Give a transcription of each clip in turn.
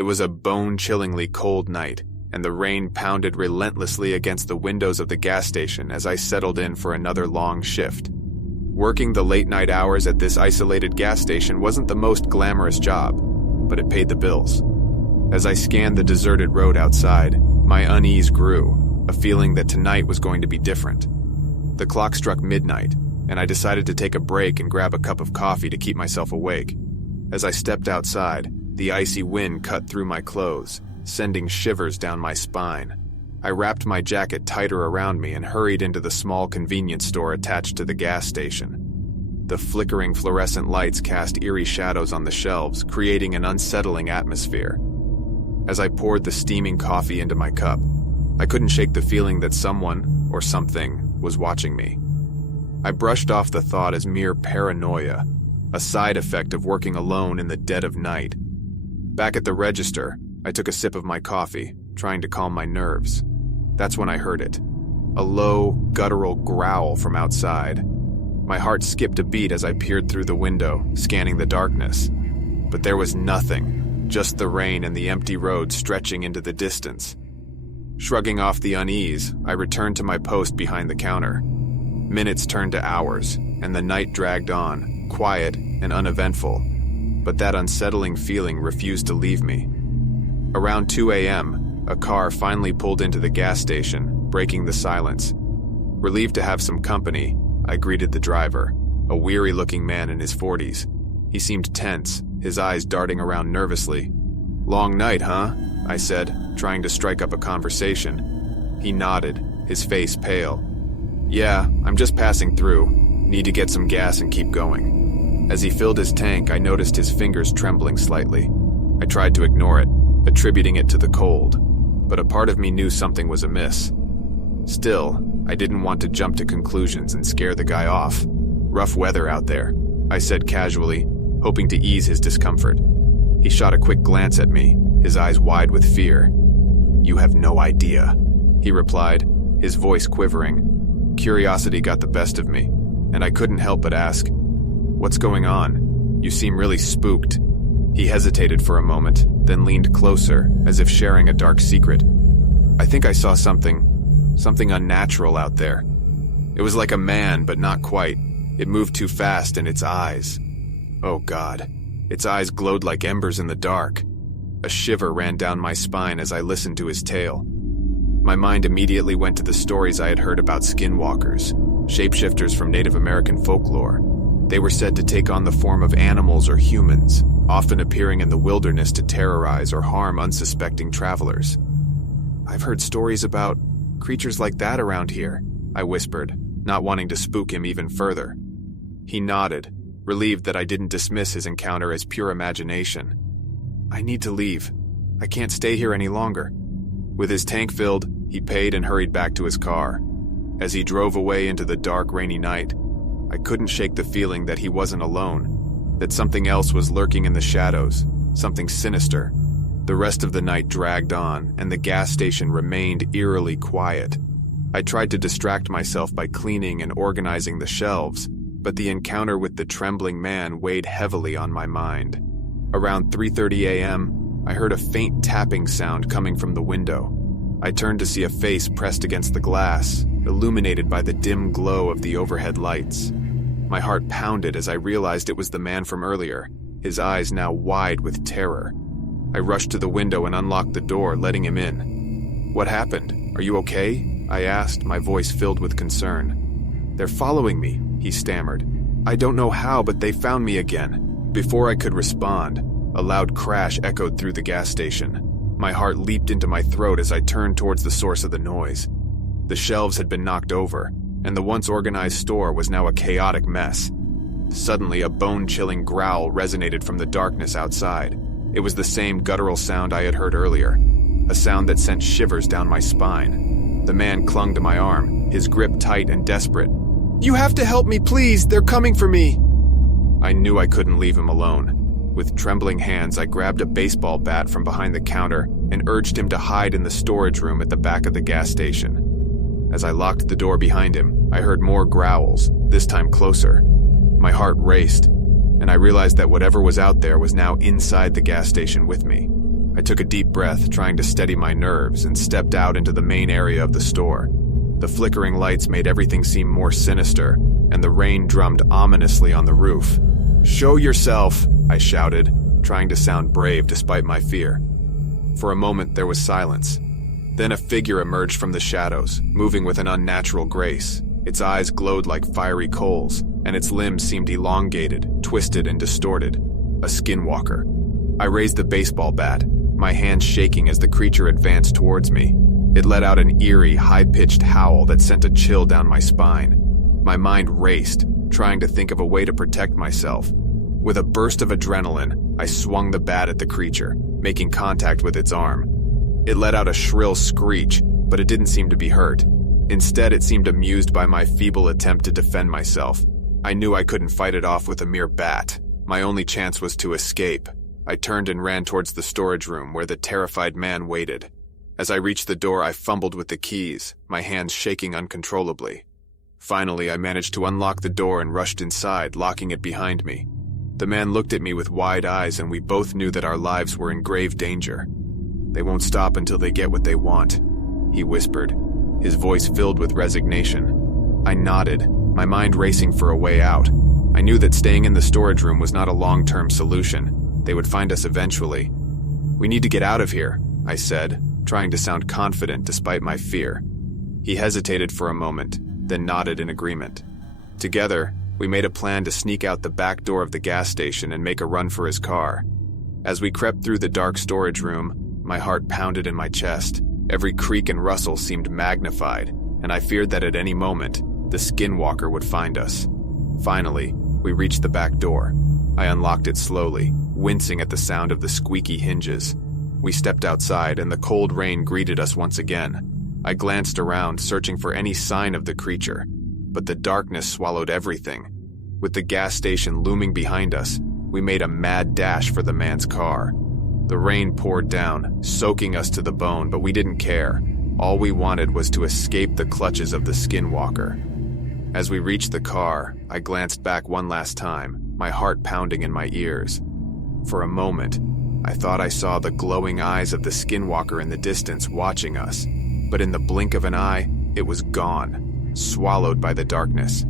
It was a bone-chillingly cold night, and the rain pounded relentlessly against the windows of the gas station as I settled in for another long shift. Working the late-night hours at this isolated gas station wasn't the most glamorous job, but it paid the bills. As I scanned the deserted road outside, my unease grew, a feeling that tonight was going to be different. The clock struck midnight, and I decided to take a break and grab a cup of coffee to keep myself awake. As I stepped outside, the icy wind cut through my clothes, sending shivers down my spine. I wrapped my jacket tighter around me and hurried into the small convenience store attached to the gas station. The flickering fluorescent lights cast eerie shadows on the shelves, creating an unsettling atmosphere. As I poured the steaming coffee into my cup, I couldn't shake the feeling that someone, or something, was watching me. I brushed off the thought as mere paranoia, a side effect of working alone in the dead of night. Back at the register, I took a sip of my coffee, trying to calm my nerves. That's when I heard it. A low, guttural growl from outside. My heart skipped a beat as I peered through the window, scanning the darkness. But there was nothing, just the rain and the empty road stretching into the distance. Shrugging off the unease, I returned to my post behind the counter. Minutes turned to hours, and the night dragged on, quiet and uneventful. But that unsettling feeling refused to leave me. Around 2 a.m., a car finally pulled into the gas station, breaking the silence. Relieved to have some company, I greeted the driver, a weary-looking man in his 40s. He seemed tense, his eyes darting around nervously. "Long night, huh?" I said, trying to strike up a conversation. He nodded, his face pale. "Yeah, I'm just passing through. Need to get some gas and keep going." As he filled his tank, I noticed his fingers trembling slightly. I tried to ignore it, attributing it to the cold, but a part of me knew something was amiss. Still, I didn't want to jump to conclusions and scare the guy off. "Rough weather out there," I said casually, hoping to ease his discomfort. He shot a quick glance at me, his eyes wide with fear. "You have no idea," he replied, his voice quivering. Curiosity got the best of me, and I couldn't help but ask, "What's going on? You seem really spooked." He hesitated for a moment, then leaned closer, as if sharing a dark secret. "I think I saw something unnatural out there. It was like a man, but not quite. It moved too fast, and its eyes... Oh God, its eyes glowed like embers in the dark." A shiver ran down my spine as I listened to his tale. My mind immediately went to the stories I had heard about skinwalkers, shapeshifters from Native American folklore. They were said to take on the form of animals or humans, often appearing in the wilderness to terrorize or harm unsuspecting travelers. "I've heard stories about creatures like that around here," I whispered, not wanting to spook him even further. He nodded, relieved that I didn't dismiss his encounter as pure imagination. "I need to leave. I can't stay here any longer." With his tank filled, he paid and hurried back to his car. As he drove away into the dark, rainy night, I couldn't shake the feeling that he wasn't alone, that something else was lurking in the shadows, something sinister. The rest of the night dragged on, and the gas station remained eerily quiet. I tried to distract myself by cleaning and organizing the shelves, but the encounter with the trembling man weighed heavily on my mind. Around 3:30 a.m., I heard a faint tapping sound coming from the window. I turned to see a face pressed against the glass, illuminated by the dim glow of the overhead lights. My heart pounded as I realized it was the man from earlier, his eyes now wide with terror. I rushed to the window and unlocked the door, letting him in. "What happened? Are you okay?" I asked, my voice filled with concern. "They're following me," he stammered. "I don't know how, but they found me again." Before I could respond, a loud crash echoed through the gas station. My heart leaped into my throat as I turned towards the source of the noise. The shelves had been knocked over, and the once organized store was now a chaotic mess. Suddenly, a bone-chilling growl resonated from the darkness outside. It was the same guttural sound I had heard earlier, a sound that sent shivers down my spine. The man clung to my arm, his grip tight and desperate. "You have to help me, please! They're coming for me!" I knew I couldn't leave him alone. With trembling hands, I grabbed a baseball bat from behind the counter and urged him to hide in the storage room at the back of the gas station. As I locked the door behind him, I heard more growls, this time closer. My heart raced, and I realized that whatever was out there was now inside the gas station with me. I took a deep breath, trying to steady my nerves, and stepped out into the main area of the store. The flickering lights made everything seem more sinister, and the rain drummed ominously on the roof. "Show yourself!" I shouted, trying to sound brave despite my fear. For a moment, there was silence. Then a figure emerged from the shadows, moving with an unnatural grace. Its eyes glowed like fiery coals, and its limbs seemed elongated, twisted, and distorted. A skinwalker. I raised the baseball bat, my hands shaking as the creature advanced towards me. It let out an eerie, high-pitched howl that sent a chill down my spine. My mind raced, trying to think of a way to protect myself. With a burst of adrenaline, I swung the bat at the creature, making contact with its arm. It let out a shrill screech, but it didn't seem to be hurt. Instead, it seemed amused by my feeble attempt to defend myself. I knew I couldn't fight it off with a mere bat. My only chance was to escape. I turned and ran towards the storage room where the terrified man waited. As I reached the door, I fumbled with the keys, my hands shaking uncontrollably. Finally, I managed to unlock the door and rushed inside, locking it behind me. The man looked at me with wide eyes, and we both knew that our lives were in grave danger. "They won't stop until they get what they want," he whispered, his voice filled with resignation. I nodded, my mind racing for a way out. I knew that staying in the storage room was not a long-term solution. They would find us eventually. "We need to get out of here," I said, trying to sound confident despite my fear. He hesitated for a moment, then nodded in agreement. Together, we made a plan to sneak out the back door of the gas station and make a run for his car. As we crept through the dark storage room, my heart pounded in my chest. Every creak and rustle seemed magnified, and I feared that at any moment, the Skinwalker would find us. Finally, we reached the back door. I unlocked it slowly, wincing at the sound of the squeaky hinges. We stepped outside, and the cold rain greeted us once again. I glanced around, searching for any sign of the creature, but the darkness swallowed everything. With the gas station looming behind us, we made a mad dash for the man's car. The rain poured down, soaking us to the bone, but we didn't care. All we wanted was to escape the clutches of the Skinwalker. As we reached the car, I glanced back one last time, my heart pounding in my ears. For a moment, I thought I saw the glowing eyes of the Skinwalker in the distance watching us, but in the blink of an eye, it was gone, swallowed by the darkness.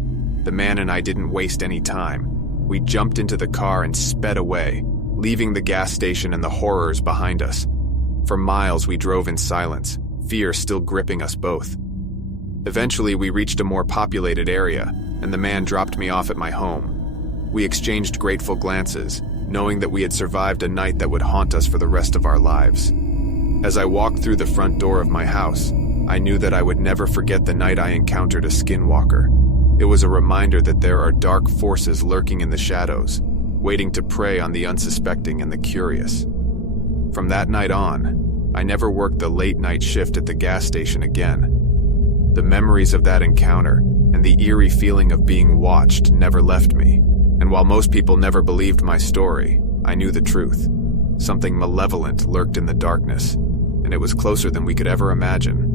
The man and I didn't waste any time. We jumped into the car and sped away, leaving the gas station and the horrors behind us. For miles we drove in silence, fear still gripping us both. Eventually we reached a more populated area, and the man dropped me off at my home. We exchanged grateful glances, knowing that we had survived a night that would haunt us for the rest of our lives. As I walked through the front door of my house, I knew that I would never forget the night I encountered a Skinwalker. It was a reminder that there are dark forces lurking in the shadows, waiting to prey on the unsuspecting and the curious. From that night on, I never worked the late-night shift at the gas station again. The memories of that encounter and the eerie feeling of being watched never left me. And while most people never believed my story, I knew the truth. Something malevolent lurked in the darkness, and it was closer than we could ever imagine.